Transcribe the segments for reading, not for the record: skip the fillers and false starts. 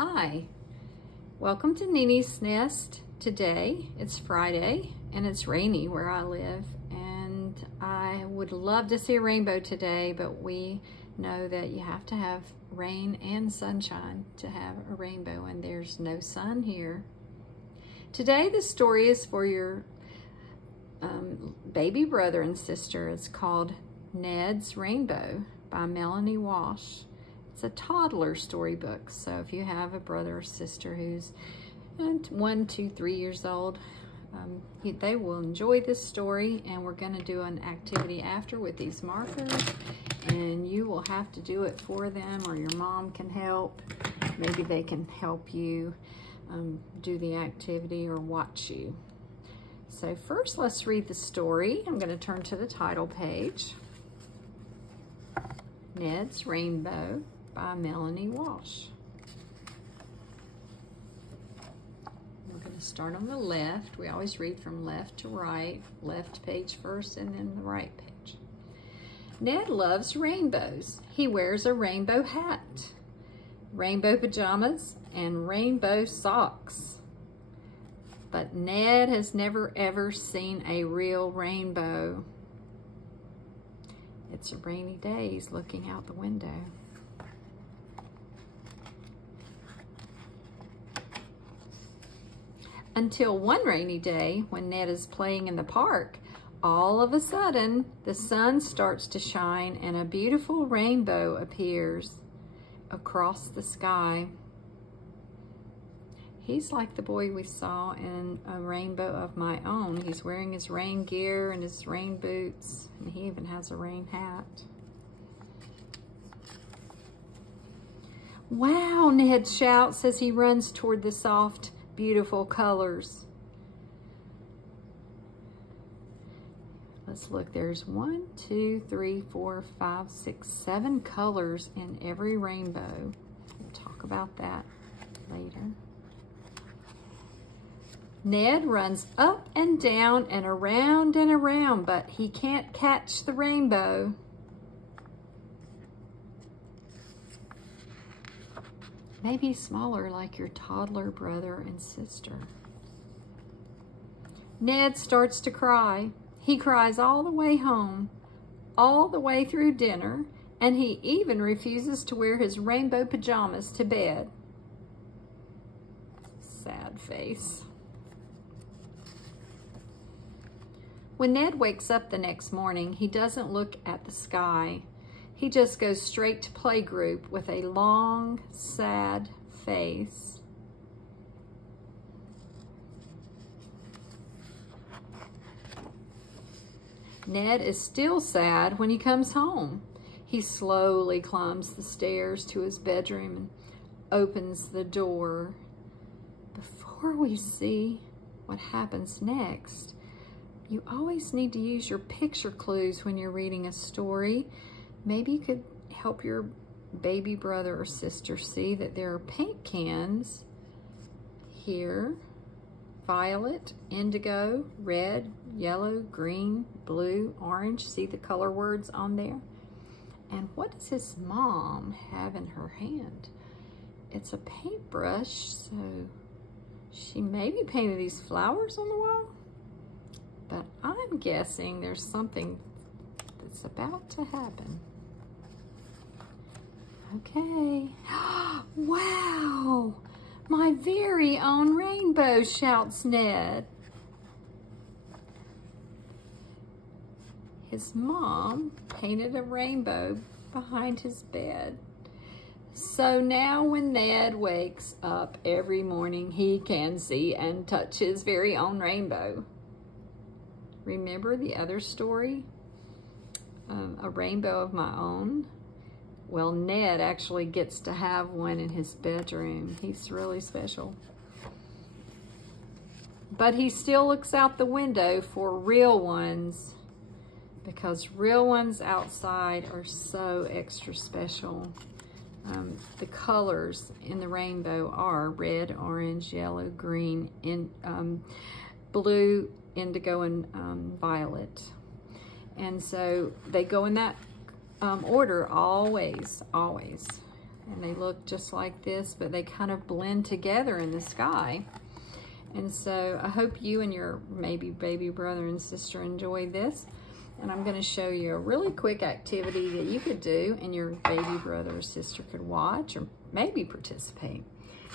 Hi, welcome to Nini's Nest. Today it's Friday and it's rainy where I live, and I would love to see a rainbow today, but we know that you have to have rain and sunshine to have a rainbow, and there's no sun here. Today the story is for your baby brother and sister. It's called Ned's Rainbow by Melanie Walsh. It's a toddler storybook, so if you have a brother or sister who's 1, 2, 3 years old, they will enjoy this story. And we're going to do an activity after with these markers, and you will have to do it for them, or your mom can help. Maybe they can help you do the activity or watch you. So first, let's read the story. I'm going to turn to the title page. Ned's Rainbow by Melanie Walsh. We're going to start on the left. We always read from left to right. Left page first and then the right page. Ned loves rainbows. He wears a rainbow hat, rainbow pajamas, and rainbow socks. But Ned has never ever seen a real rainbow. It's a rainy day. He's looking out the window. Until one rainy day, when Ned is playing in the park, all of a sudden, the sun starts to shine and a beautiful rainbow appears across the sky. He's like the boy we saw in A Rainbow of My Own. He's wearing his rain gear and his rain boots, and he even has a rain hat. Wow, Ned shouts as he runs toward the soft, beautiful colors. Let's look. There's 1, 2, 3, 4, 5, 6, 7 colors in every rainbow. We'll talk about that later. Ned runs up and down and around, but he can't catch the rainbow. Maybe smaller, like your toddler brother and sister. Ned starts to cry. He cries all the way home, all the way through dinner, and he even refuses to wear his rainbow pajamas to bed. Sad face. When Ned wakes up the next morning, he doesn't look at the sky. He just goes straight to playgroup with a long, sad face. Ned is still sad when he comes home. He slowly climbs the stairs to his bedroom and opens the door. Before we see what happens next, you always need to use your picture clues when you're reading a story. Maybe you could help your baby brother or sister see that there are paint cans here. Violet, indigo, red, yellow, green, blue, orange. See the color words on there? And what does his mom have in her hand? It's a paintbrush, so she maybe painted these flowers on the wall. But I'm guessing there's something that's about to happen. Okay. Wow! My very own rainbow, shouts Ned. His mom painted a rainbow behind his bed. So now when Ned wakes up every morning, he can see and touch his very own rainbow. Remember the other story, A Rainbow of My Own? Well, Ned actually gets to have one in his bedroom. He's really special. But he still looks out the window for real ones, because real ones outside are so extra special. The colors in the rainbow are red, orange, yellow, green, blue, indigo, and violet. And so they go in that order always. And they look just like this, but they kind of blend together in the sky. And so I hope you and your maybe baby brother and sister enjoy this. And I'm gonna show you a really quick activity that you could do and your baby brother or sister could watch or maybe participate.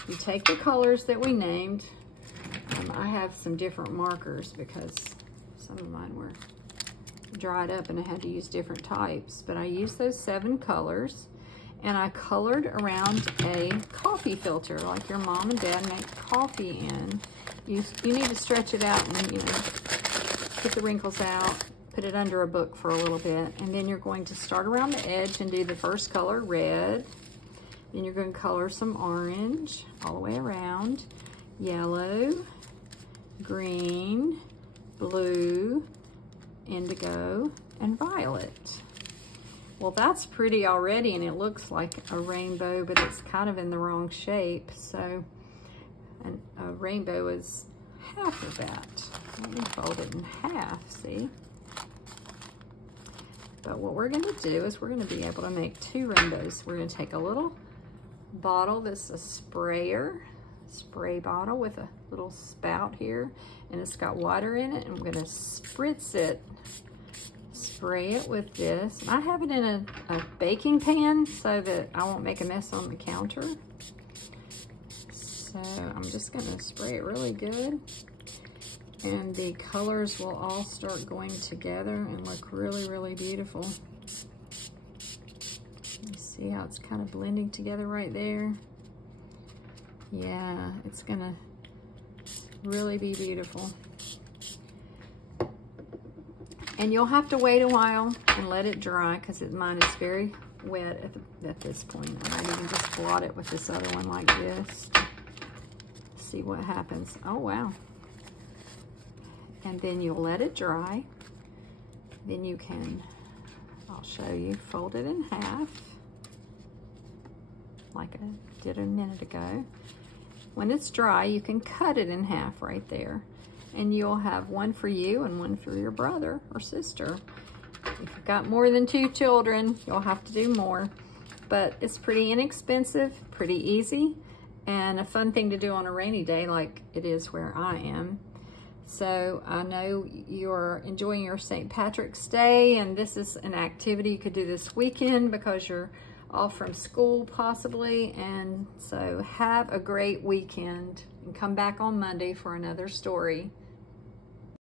You take the colors that we named. I have some different markers because some of mine were dried up and I had to use different types, but I used those 7 colors and I colored around a coffee filter like your mom and dad make coffee in. You need to stretch it out and, you know, get the wrinkles out, put it under a book for a little bit, and then you're going to start around the edge and do the first color, red. Then you're going to color some orange all the way around, yellow, green, blue, indigo, and violet. Well, that's pretty already, and it looks like a rainbow, but it's kind of in the wrong shape. So a rainbow is half of that. Let me fold it in half, see? But what we're gonna do is we're gonna be able to make 2 rainbows. We're gonna take a little bottle that's a spray bottle with a little spout here, and it's got water in it, and we're gonna spritz it, spray it with this. And I have it in a baking pan so that I won't make a mess on the counter. So I'm just gonna spray it really good. And the colors will all start going together and look really, really beautiful. You see how it's kind of blending together right there? Yeah, it's gonna really be beautiful. And you'll have to wait a while and let it dry because mine is very wet at this point. I might even just blot it with this other one like this. See what happens. Oh, wow. And then you'll let it dry. Then you can, I'll show you, fold it in half like I did a minute ago. When it's dry, you can cut it in half right there. And you'll have one for you and one for your brother or sister. If you've got more than 2 children, you'll have to do more. But it's pretty inexpensive, pretty easy, and a fun thing to do on a rainy day like it is where I am. So I know you're enjoying your St. Patrick's Day, and this is an activity you could do this weekend because you're off from school possibly. And so have a great weekend and come back on Monday for another story.